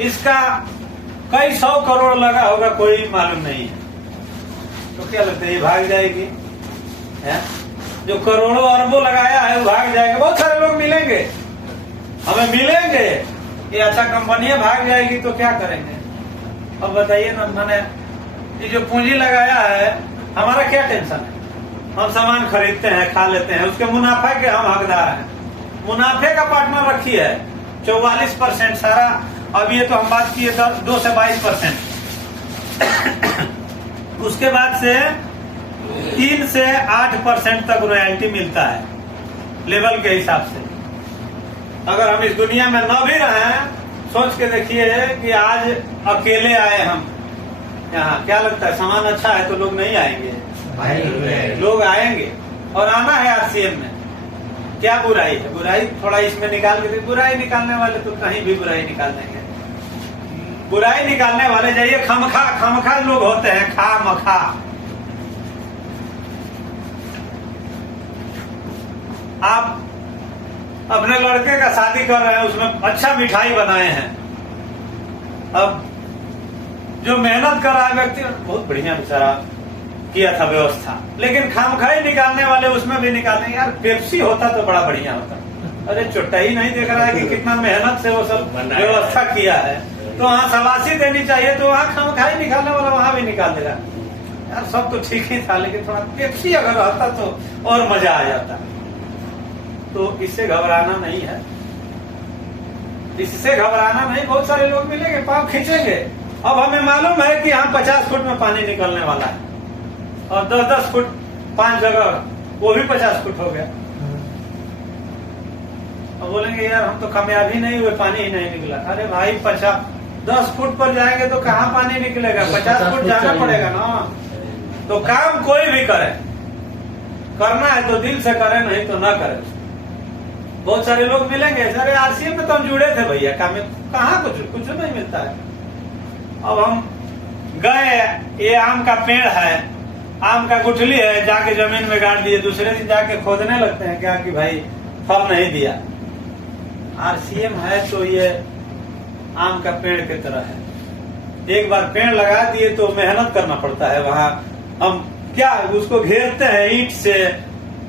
इसका कई 100 करोड़ लगा होगा, कोई मालूम नहीं है। तो क्या लगता है ये भाग जाएगी? है? जो करोड़ों अरबों लगाया है वो भाग जाएगा। बहुत सारे लोग मिलेंगे, हमें मिलेंगे, ये अच्छा कंपनियां भाग जाएगी तो क्या करेंगे? अब बताइए ना, मैंने ये जो पूंजी लगाया है, हमारा क्या टेंशन है? हम सामान खरीदते हैं, खा लेते हैं, उसके मुनाफा के हम हकदार हैं। मुनाफे का पार्टनर रखी है 44% सारा। अब ये तो हम बात किए 2 से 22%। उसके बाद से 3 से 8% तक रॉयल्टी मिलता है लेवल के हिसाब से। अगर हम इस दुनिया में न भी रहे, सोच के देखिए कि आज अकेले आए हम यहाँ, क्या लगता है सामान अच्छा है तो लोग नहीं आएंगे? लोग आएंगे और आना है। आरसीएम में क्या बुराई है? बुराई थोड़ा इसमें निकाल के, बुराई निकालने वाले तो कहीं भी बुराई निकाल देंगे। बुराई निकालने वाले जाइए, खामखा लोग होते हैं, खामखा। आप अपने लड़के का शादी कर रहे हैं, उसमें अच्छा मिठाई बनाए हैं। अब जो मेहनत कर रहा है व्यक्ति, बहुत बढ़िया बेचारा किया था व्यवस्था, लेकिन खामखाई निकालने वाले उसमें भी निकालने। यार पेप्सी होता तो बड़ा बढ़िया होता। अरे चुट्टा ही नहीं देख रहा है कि कितना मेहनत से वो सब व्यवस्था किया है। तो वहाँ शाबाशी देनी चाहिए, तो वहाँ खामखाई निकालने वाला वहां भी निकाल देगा। यार सब तो ठीक ही था, लेकिन थोड़ा पेप्सी अगर रहता तो और मजा आ जाता। तो इससे घबराना नहीं है, इससे घबराना नहीं। बहुत सारे लोग मिलेंगे, पाँव खींचेंगे। अब हमें मालूम है कि हम 50 फुट में पानी निकलने वाला है, और 10-10 फुट 5 जगह, वो भी 50 फुट हो गया। अब बोलेंगे यार हम तो कामयाब ही नहीं हुए, पानी ही नहीं निकला। अरे भाई 10 फुट पर जाएंगे तो कहाँ पानी निकलेगा? 50 फुट जाना पड़ेगा ना। तो काम कोई भी करे, करना है तो दिल से करे, नहीं तो ना करे। बहुत सारे लोग मिलेंगे, सर आरसीएम में तो हम जुड़े थे भैया, काम में कहाँ कुछ नहीं मिलता है। अब हम गए, ये आम का पेड़ है, आम का गुठली है, जाके जमीन में गाड़ दिए। दूसरे दिन जाके खोदने लगते हैं क्या कि भाई फल नहीं दिया। आरसीएम है तो ये आम का पेड़ की तरह है। एक बार पेड़ लगा दिए तो मेहनत करना पड़ता है। वहाँ हम क्या उसको घेरते हैं, ईंट से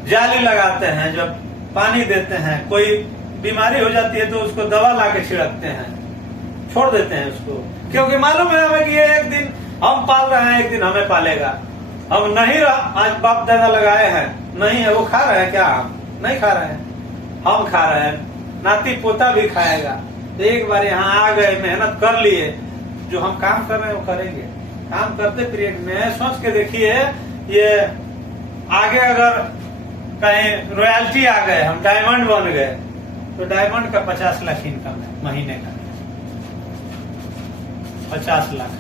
जाली लगाते हैं, जब पानी देते हैं, कोई बीमारी हो जाती है तो उसको दवा ला के छिड़कते हैं, छोड़ देते हैं उसको, क्योंकि मालूम है हमें कि ये एक दिन हम पाल रहे हैं, एक दिन हमें पालेगा। हम नहीं आज बाप दादा लगाए हैं, नहीं है, वो खा रहे हैं क्या? हम नहीं खा रहे हैं, हम खा रहे हैं, नाती पोता भी खाएगा। तो एक बार यहाँ आ गए, मेहनत कर लिए, जो हम काम कर रहे हैं वो करेंगे। काम करते पीरियड में सोच के देखिए, ये आगे अगर कहीं रॉयल्टी आ गए, हम डायमंड बन गए, तो डायमंड का 50 लाख इनकम है महीने का। 50 लाख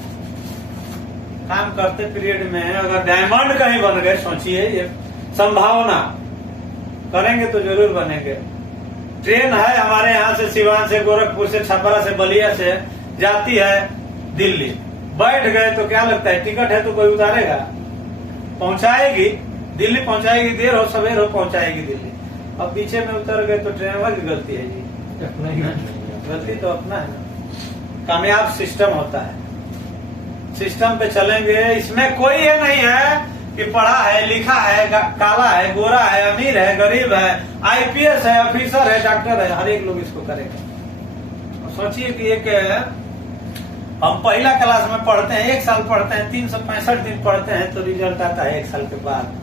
काम करते पीरियड में अगर डायमंड कहीं बन गए, सोचिए ये संभावना, करेंगे तो जरूर बनेंगे। ट्रेन है हमारे यहाँ से, सिवान से, गोरखपुर से, छपरा से, बलिया से जाती है दिल्ली। बैठ गए तो क्या लगता है, टिकट है तो कोई उतारेगा? पहुंचाएगी दिल्ली, पहुंचाएगी, देर हो सवेर हो पहुंचाएगी दिल्ली। अब पीछे में उतर गए तो ड्राइवर की गलती है जी, गलती तो अपना है। कामयाब सिस्टम होता है, सिस्टम पे चलेंगे। इसमें कोई ये नहीं है कि पढ़ा है, लिखा है, काला है, गोरा है, अमीर है, गरीब है, आईपीएस है, ऑफिसर है, डॉक्टर है, हर एक लोग इसको करेगा। सोचिए कि एक हम पहला क्लास में पढ़ते हैं, 1 साल पढ़ते हैं, 365 दिन पढ़ते हैं, तो रिजल्ट आता है 1 साल के बाद।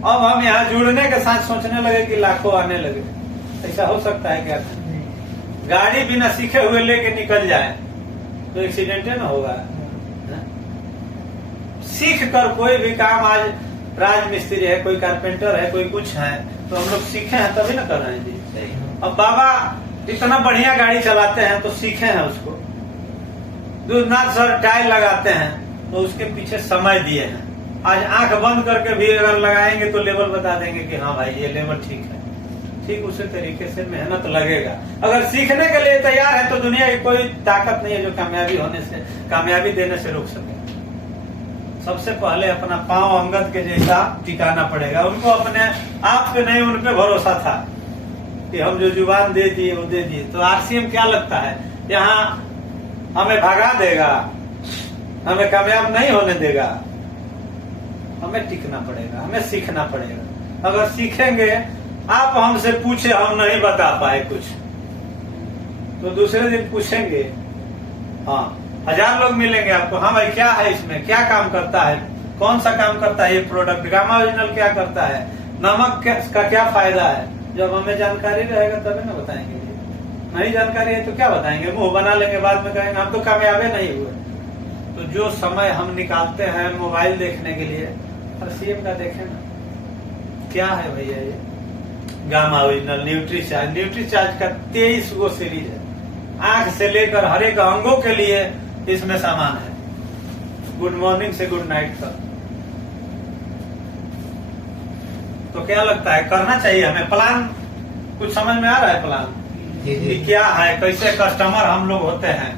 अब हम यहाँ जुड़ने के साथ सोचने लगे कि लाखों आने लगे। ऐसा हो सकता है क्या? गाड़ी बिना सीखे हुए लेके निकल जाए तो एक्सीडेंट है ना होगा। सीख कर कोई भी काम, आज राजमिस्त्री है, कोई कारपेंटर है, कोई कुछ है, तो हम लोग सीखे हैं तभी ना कर रहे हैं जी। अब बाबा इतना बढ़िया गाड़ी चलाते हैं तो सीखे हैं उसको। दूधनाथ सर टायर लगाते हैं तो उसके पीछे समय दिए हैं। आज आंख बंद करके भी अगर लगाएंगे तो लेवल बता देंगे कि हाँ भाई ये लेवल ठीक है। ठीक उसी तरीके से मेहनत लगेगा। अगर सीखने के लिए तैयार है तो दुनिया की कोई ताकत नहीं है जो कामयाबी देने से रोक सके। सबसे पहले अपना पांव अंगद के जैसा टिकाना पड़ेगा। उनको अपने आप पे नहीं, उन पे भरोसा था कि हम जो जुबान दे दिए वो दे दिए। तो आरसीएम क्या लगता है, यहाँ हमें भगा देगा, हमें कामयाब नहीं होने देगा। हमें टिकना पड़ेगा, हमें सीखना पड़ेगा। अगर सीखेंगे, आप हमसे पूछे हम नहीं बता पाए कुछ, तो दूसरे दिन पूछेंगे, हाँ 1000 लोग मिलेंगे आपको, हाँ भाई क्या है इसमें, क्या काम करता है, कौन सा काम करता है ये प्रोडक्ट, गामा ओरिजिनल क्या करता है, नमक का क्या फायदा है। जब हमें जानकारी रहेगा तभी ना बताएंगे। नहीं जानकारी है तो क्या बताएंगे, मुंह बना लेंगे, बाद में कहेंगे हम तो कामयाबी नहीं हुए। तो जो समय हम निकालते हैं मोबाइल देखने के लिए, आरसीएम का देखें ना, क्या है भैया ये गामा ओरिजिनल न्यूट्रीचार्ज का 23 गो सीरीज है। आंख से लेकर हर एक अंगों के लिए इसमें सामान है, गुड मॉर्निंग से गुड नाइट तक। तो क्या लगता है, करना चाहिए हमें प्लान। कुछ समझ में आ रहा है प्लान कि क्या है, कैसे कस्टमर हम लोग होते हैं।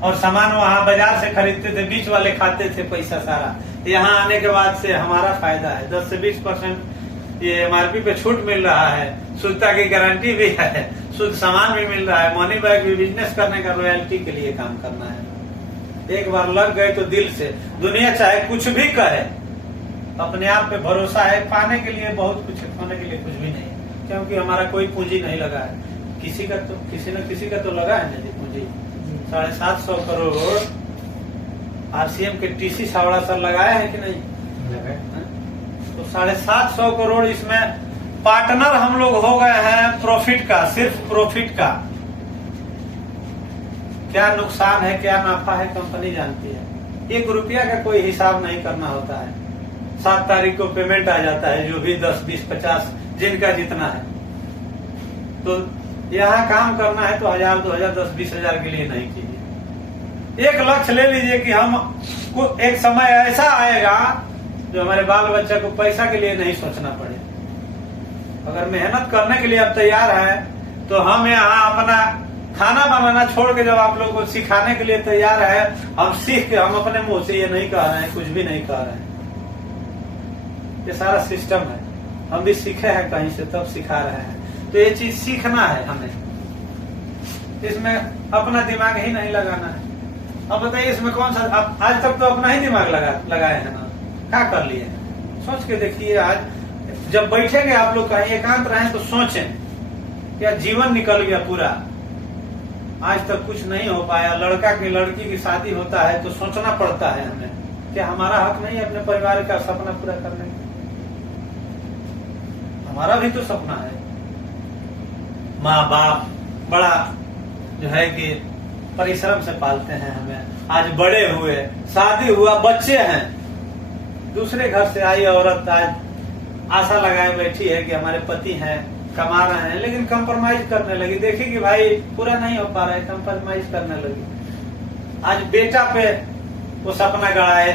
और सामान वहाँ बाजार से खरीदते थे, बीच वाले खाते थे पैसा सारा। यहाँ आने के बाद से हमारा फायदा है, 10 से 20% ये एमआरपी पे छूट मिल रहा है, शुद्धता की गारंटी भी है, शुद्ध सामान भी मिल रहा है, मनी बैग भी। बिजनेस करने का रॉयल्टी के लिए काम करना है। एक बार लग गए तो दिल से, दुनिया चाहे कुछ भी करे, अपने आप पे भरोसा है। पाने के लिए बहुत कुछ है, खोने के लिए कुछ भी नहीं, क्योंकि हमारा कोई पूंजी नहीं लगा है। किसी न किसी का तो लगा है ना जी पूंजी। 750 करोड़ आरसीएम के टीसी सावड़ा सर लगाए हैं कि नहीं? तो 750 करोड़ इसमें पार्टनर हम लोग हो गए हैं प्रॉफिट का, सिर्फ प्रॉफिट का। क्या नुकसान है क्या नाफा है कंपनी जानती है। 1 रुपया का कोई हिसाब नहीं करना होता है। 7 तारीख को पेमेंट आ जाता है, जो भी 10, 20, 50 जिनका जितना है। तो यहाँ काम करना है तो 1000, 2000, 10, 20 हजार के लिए नहीं कीजिए। एक लक्ष्य ले लीजिए कि हम एक समय ऐसा आएगा जो हमारे बाल बच्चा को पैसा के लिए नहीं सोचना पड़े। अगर मेहनत करने के लिए आप तैयार हैं तो हम यहाँ अपना खाना बनाना छोड़ के जब आप लोगों को सिखाने के लिए तैयार है, हम सीख के, हम अपने मुंह से ये नहीं कह रहे हैं, कुछ भी नहीं कह रहे हैं। ये सारा सिस्टम है, हम भी सीखे हैं कहीं से तब सिखा रहे हैं। तो ये चीज सीखना है हमें, इसमें अपना दिमाग ही नहीं लगाना है। अब बताइए इसमें कौन सा, आज तक तो अपना ही दिमाग लगाए हैं ना, क्या कर लिए हैं? सोच के देखिए। आज जब बैठेंगे आप लोग कहीं एकांत रहें तो सोचें, क्या जीवन निकल गया पूरा, आज तक कुछ नहीं हो पाया। लड़का की लड़की की शादी होता है तो सोचना पड़ता है हमें, क्या हमारा हक नहीं है अपने परिवार का सपना पूरा करने का? हमारा भी तो सपना है। माँ बाप बड़ा जो है कि परिश्रम से पालते हैं हमें, आज बड़े हुए, शादी हुआ, बच्चे हैं। दूसरे घर से आई औरत आज आशा लगाए बैठी है कि हमारे पति हैं, कमा रहे हैं, लेकिन कंप्रोमाइज करने लगी। देखी कि भाई पूरा नहीं हो पा रहा है, कंप्रोमाइज करने लगी। आज बेटा पे वो सपना गड़ाए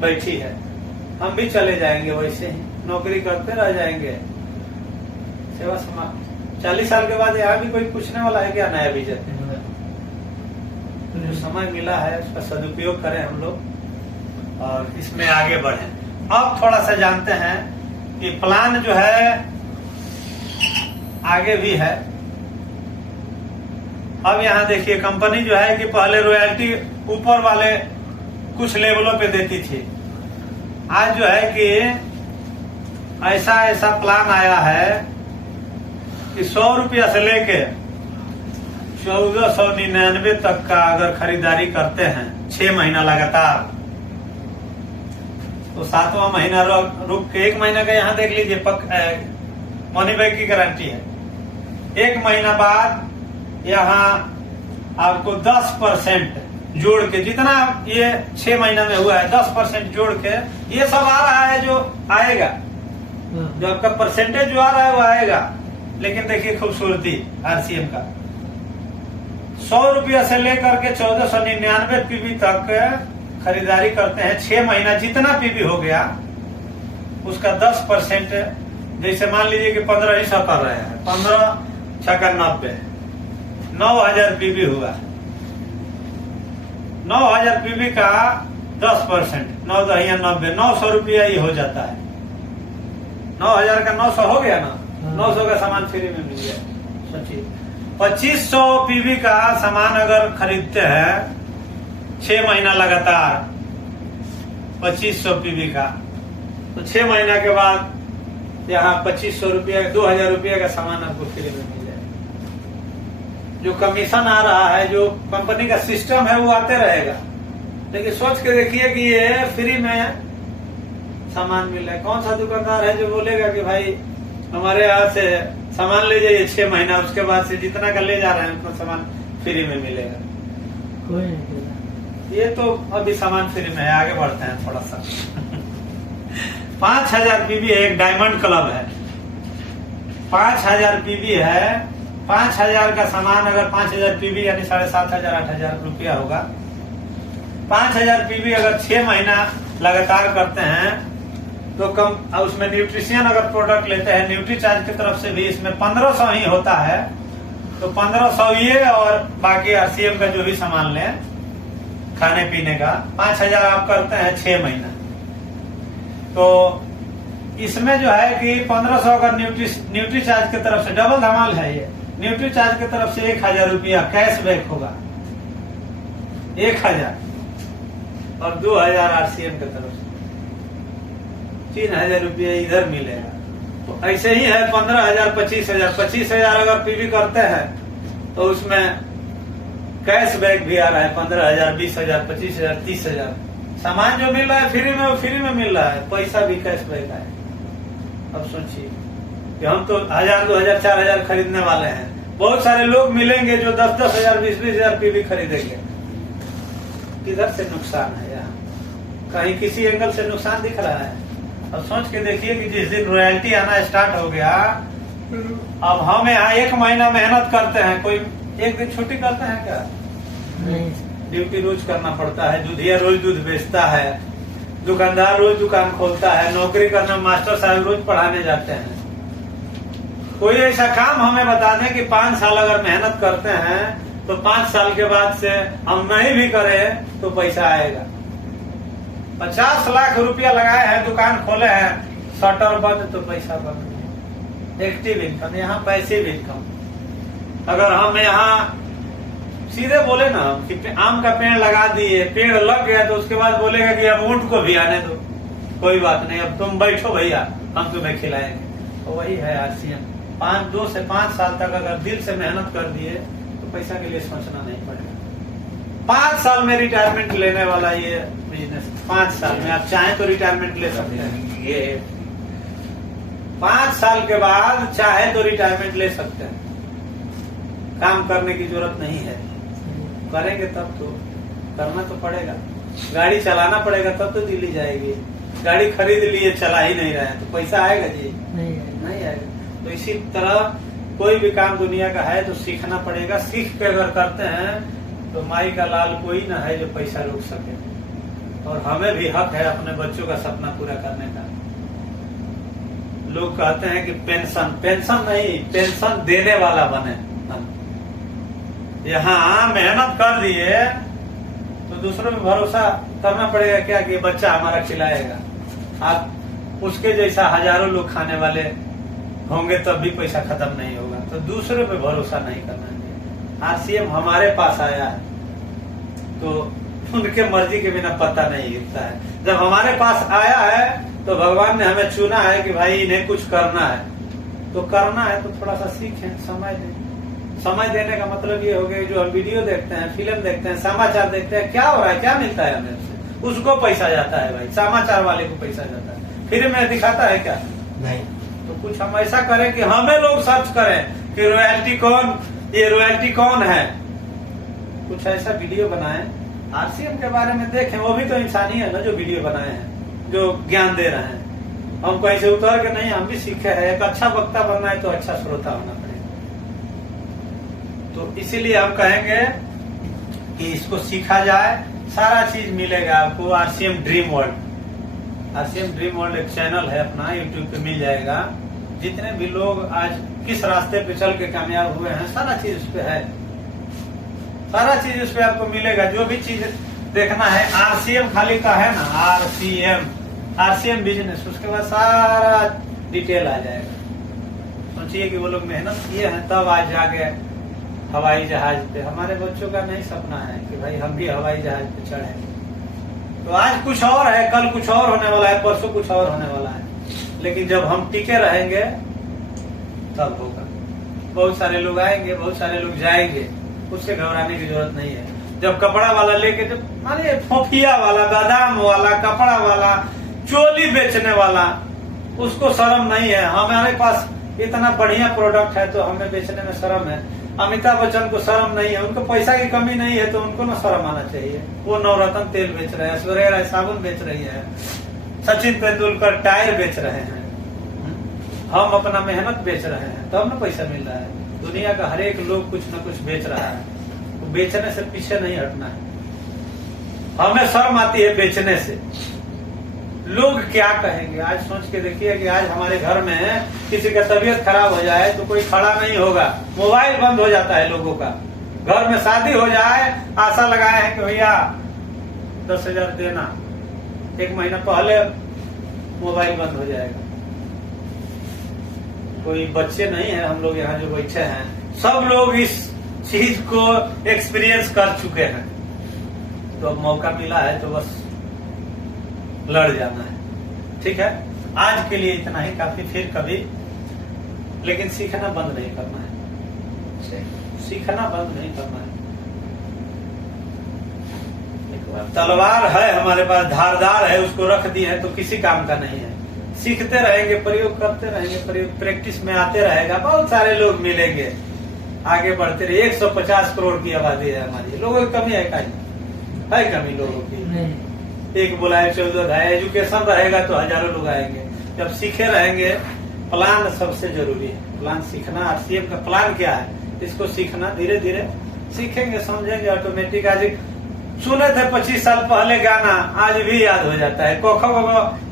बैठी है, हम भी चले जाएंगे वैसे ही, नौकरी करते रह जाएंगे। सेवा समाप्त। 40 साल के बाद यहाँ भी कोई पूछने वाला है क्या नया विजन? तो जो समय मिला है उसका सदुपयोग करें हम लोग और इसमें आगे बढ़ें। अब थोड़ा सा जानते हैं कि प्लान जो है आगे भी है। अब यहाँ देखिए कंपनी जो है कि पहले रॉयल्टी ऊपर वाले कुछ लेवलों पे देती थी, आज जो है कि ऐसा प्लान आया है कि 100 रुपया से लेके 1499 तक का अगर खरीदारी करते हैं 6 महीना लगातार, तो 7वां महीना रुक के 1 महीना का यहाँ देख लीजिए मनी बैक की गारंटी है। 1 महीना बाद यहाँ आपको 10% जोड़ के, जितना ये 6 महीना में हुआ है 10% जोड़ के ये सब आ रहा है, जो आएगा, जो आपका परसेंटेज जो आ रहा है वो आएगा। लेकिन देखिए खूबसूरती आरसीएम का, 100 रुपया से लेकर के 1499 पीबी तक खरीदारी करते हैं। 6 महीना जितना पीबी हो गया उसका 10%, जैसे मान लीजिए कि 1500 कर रहे हैं, 15 छक्का 90, 9000 पीबी हुआ। 9000 पीबी का 10%, 9 दहिया 90, 900 रुपया ही हो जाता है। 9000 का 900 हो गया ना, 900 का सामान फ्री में मिल गया। सोचिए 2500 पीबी का सामान अगर खरीदते हैं 6 महीना लगातार, 2500 पीबी का, तो 6 महीना के बाद यहाँ 2500 रुपया, 2000 रुपया का सामान आपको फ्री में मिल जाएगा। जो कमीशन आ रहा है, जो कंपनी का सिस्टम है वो आते रहेगा। लेकिन सोच के देखिए कि ये फ्री में सामान मिल रहा है। कौन सा दुकानदार है जो बोलेगा कि भाई हमारे यहाँ से सामान ले जाइए 6 महीना, उसके बाद से जितना का ले जा रहे हैं उतना सामान फ्री में मिलेगा? कोई नहीं। ये तो अभी सामान फ्री में है, आगे बढ़ते हैं थोड़ा सा। 5000 पीबी एक डायमंड क्लब है, 5000 पीबी है। 5000 का सामान अगर 5000 पीबी यानी 7500 8000 रुपया होगा। 5000 पीबी अगर 6 महीना लगातार करते हैं तो कम, उसमें न्यूट्रिशियन अगर प्रोडक्ट लेते हैं, न्यूट्री चार्ज की तरफ से भी इसमें 1500 ही होता है। तो 1500 ये और बाकी आरसीएम का जो भी सामान लें खाने पीने का, 5000 आप करते हैं 6 महीना। तो इसमें जो है कि 1500 अगर न्यूट्री चार्ज की तरफ से, डबल धमाल है ये, न्यूट्री चार्ज की तरफ से 1000 रुपया कैशबैक होगा, 1000, और 2000 आरसीएम की तरफ से 3000 रुपया इधर मिलेगा। तो ऐसे ही है 15000, 25000, 25000 अगर पीबी करते हैं तो उसमें कैशबैक भी आ रहा है, 15000, 20000, 25000, 30000। सामान जो मिल रहा है फ्री में, वो फ्री में मिल रहा है, पैसा भी कैशबैक आए। अब सोचिए कि हम तो 1000, 2000, 4000 खरीदने वाले हैं, बहुत सारे लोग मिलेंगे जो 10,000, 20,000 पीबी खरीदेंगे। किधर से नुकसान है? यहाँ कहीं किसी एंगल से नुकसान दिख रहा है? अब सोच के देखिए कि जिस दिन रॉयल्टी आना स्टार्ट हो गया, अब हम यहाँ 1 महीना मेहनत करते हैं, कोई एक दिन छुट्टी करते हैं क्या? नहीं। ड्यूटी रोज करना पड़ता है, दूधिया रोज दूध बेचता है, दुकानदार रोज दुकान खोलता है, नौकरी करना, मास्टर साहब रोज पढ़ाने जाते हैं। कोई ऐसा काम हमें बता दें कि 5 साल अगर मेहनत करते हैं तो 5 साल के बाद से हम नहीं भी करें तो पैसा आएगा। 50 लाख रुपया लगाए हैं, दुकान खोले हैं, शटर बंद तो पैसा बंद। एक्टिव इनकम, यहाँ पैसिव इनकम। अगर हम यहाँ सीधे बोले ना कि आम का पेड़ लगा दिए, पेड़ लग गया, तो उसके बाद बोलेगा कि अब ऊंट को भी आने दो, कोई बात नहीं, अब तुम बैठो भैया, हम तुम्हें खिलाएंगे। तो वही है आरसीएम। 2 से 5 साल तक अगर दिल से मेहनत कर दिए तो पैसा के लिए सोचना नहीं पड़ेगा। 5 साल में रिटायरमेंट लेने वाला ये बिजनेस, 5 साल में आप चाहें तो रिटायरमेंट ले सकते हैं। ये 5 साल के बाद चाहे तो रिटायरमेंट ले सकते हैं, काम करने की जरूरत नहीं है। करेंगे तब तो, करना तो पड़ेगा, गाड़ी चलाना पड़ेगा तब तो दिल्ली जाएगी। गाड़ी खरीद लिए, चला ही नहीं रहे तो पैसा आएगा जी? नहीं आएगा। तो इसी तरह कोई भी काम दुनिया का है तो सीखना पड़ेगा। सीख के अगर करते हैं तो माई का लाल कोई ना है जो पैसा रोक सके। और हमें भी हक है अपने बच्चों का सपना पूरा करने का। लोग कहते हैं कि पेंशन, पेंशन नहीं, पेंशन देने वाला बने। यहाँ मेहनत कर दिए तो दूसरों में भरोसा करना पड़ेगा क्या कि बच्चा हमारा खिलाएगा। आप उसके जैसा हजारों लोग खाने वाले होंगे तब भी पैसा खत्म नहीं होगा। तो दूसरों पे भरोसा नहीं करना चाहिए। आरसीएम हमारे पास आया है तो उनके मर्जी के बिना पता नहीं हिलता है। जब हमारे पास आया है तो भगवान ने हमें चुना है कि भाई इन्हें कुछ करना है, तो करना है तो थोड़ा सा सीखें, समय दें। समय देने का मतलब ये हो गया जो हम वीडियो देखते हैं, फिल्म देखते हैं, समाचार देखते हैं, क्या हो रहा है, क्या मिलता है हमें, उसको पैसा जाता है भाई, समाचार वाले को पैसा जाता है। फिर में दिखाता है क्या? नहीं। तो कुछ हम ऐसा करें कि हमें लोग सर्च करें कि रॉयल्टी कौन, ये रॉयल्टी कौन है, कुछ ऐसा वीडियो बनाएं, आरसीएम के बारे में देखें। वो भी तो इंसान ही है ना जो वीडियो बनाए हैं, जो ज्ञान दे रहे हैं। हम कहीं से उतर के नहीं, हम भी सीखे हैं। एक अच्छा वक्ता बनना है तो अच्छा श्रोता होना पड़ेगा। तो इसीलिए हम कहेंगे कि इसको सीखा जाए, सारा चीज मिलेगा आपको। RCM dream world, RCM dream world एक चैनल है अपना, यूट्यूब पे मिल जाएगा। जितने भी लोग आज किस रास्ते पे चल के कामयाब हुए हैं, सारा चीज उस पे है, सारा चीज उस पे आपको मिलेगा। जो भी चीज देखना है, आरसीएम खाली का है ना, आरसीएम बिजनेस, उसके बाद सारा डिटेल आ जाएगा। सोचिए कि वो लोग मेहनत किए हैं तब आज जाके हवाई जहाज पे। हमारे बच्चों का नहीं सपना है कि भाई हम भी हवाई जहाज पे चढ़े। तो आज कुछ और है, कल कुछ और होने वाला है, परसों कुछ और होने वाला है। लेकिन जब हम टिके रहेंगे तब होगा। बहुत सारे लोग आएंगे, बहुत सारे लोग जाएंगे, उससे घबराने की जरूरत नहीं है। जब कपड़ा वाला लेके, जब माने फोफिया वाला, बादाम वाला, कपड़ा वाला, चोली बेचने वाला, उसको शर्म नहीं है। हमारे पास इतना बढ़िया प्रोडक्ट है तो हमें बेचने में शर्म है। अमिताभ बच्चन को शर्म नहीं है, उनको पैसा की कमी नहीं है तो उनको ना शर्म आना चाहिए। वो नवरत्न तेल बेच रहे हैं, ऐश्वर्या राय साबुन बेच रही है, सचिन तेंदुलकर टायर बेच रहे हैं। हम अपना मेहनत बेच रहे हैं तब ना पैसा मिल रहा है। दुनिया का हर एक लोग कुछ न कुछ बेच रहा है, तो बेचने से पीछे नहीं हटना है। हमें शर्म आती है बेचने से। लोग क्या कहेंगे? आज सोच के देखिए कि आज हमारे घर में किसी का तबीयत खराब हो जाए तो कोई खड़ा नहीं होगा, मोबाइल बंद हो जाता है लोगों का। घर में शादी हो जाए, आशा लगाए हैं कि भैया 10,000 देना, 1 महीना पहले मोबाइल बंद हो जाएगा। कोई बच्चे नहीं है, हम लोग यहाँ जो बैठे हैं सब लोग इस चीज को एक्सपीरियंस कर चुके हैं। तो अब मौका मिला है तो बस लड़ जाना है। ठीक है, आज के लिए इतना ही काफी, फिर कभी। लेकिन सीखना बंद नहीं करना है, सीखना बंद नहीं करना है। तलवार है हमारे पास, धारदार है, उसको रख दी है तो किसी काम का नहीं है। सीखते रहेंगे, प्रयोग करते रहेंगे, प्रयोग प्रैक्टिस में आते रहेगा, बहुत सारे लोग मिलेंगे, आगे बढ़ते रहे। 150 करोड़ की आबादी है हमारी, लोगों की कमी है है कमी लोगों की? एक बुलाए 14 है। एजुकेशन रहेगा तो हजारों लोग आएंगे। जब सीखे रहेंगे, प्लान सबसे जरूरी है। प्लान सीखना, आरसीएम का प्लान क्या है, इसको सीखना। धीरे धीरे सीखेंगे, समझेंगे, ऑटोमेटिक। आज सुने थे 25 साल पहले गाना, आज भी याद हो जाता है। कोखो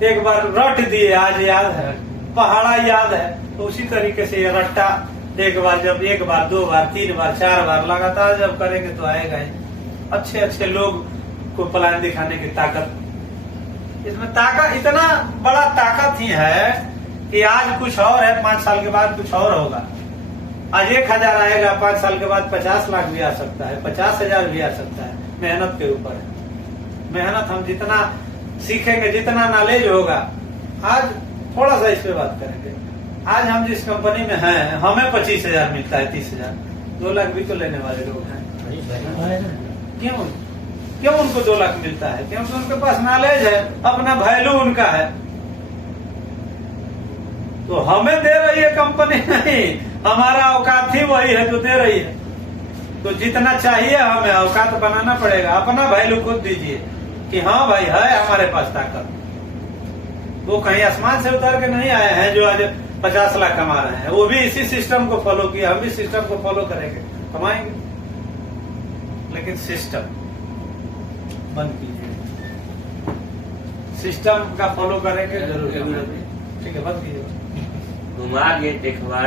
एक बार रट दिए, आज याद है। पहाड़ा याद है। तो उसी तरीके से ये रट्टा एक बार, जब 1 बार 2 बार 3 बार 4 बार लगातार जब करेंगे तो आएगा ही। अच्छे अच्छे लोग को प्लान दिखाने की ताकत, इसमें ताकत, इतना बड़ा ताकत ही है कि आज कुछ और है, 5 साल के बाद कुछ और होगा। आज 1,000 आएगा, 5 साल के बाद 50 लाख भी आ सकता है, 50,000 भी आ सकता है। मेहनत के ऊपर है। मेहनत हम जितना सीखेंगे, जितना नॉलेज होगा। आज थोड़ा सा इस पे बात करेंगे। आज हम जिस कंपनी में हैं, हमें 25,000 मिलता है, 30,000, 2 लाख भी तो लेने वाले लोग हैं। क्यों उनको 2 लाख मिलता है? क्योंकि उनके पास नॉलेज है, अपना वैल्यू उनका है। तो हमें दे रही है कंपनी नहीं, हमारा औकात ही वही है जो दे रही है। तो जितना चाहिए हमें औकात बनाना पड़ेगा। अपना वैल्यू खुद दीजिए कि हाँ भाई है हमारे पास ताकत। वो कहीं आसमान से उतर के नहीं आए हैं जो आज 50 लाख कमा रहे हैं। वो भी इसी सिस्टम को फॉलो किया, हम भी सिस्टम को फॉलो करेंगे, कमाएंगे। लेकिन सिस्टम बंद कीजिए, सिस्टम का फॉलो करेंगे जरूर। ठीक है, बंद कीजिए। घुमा के देखवा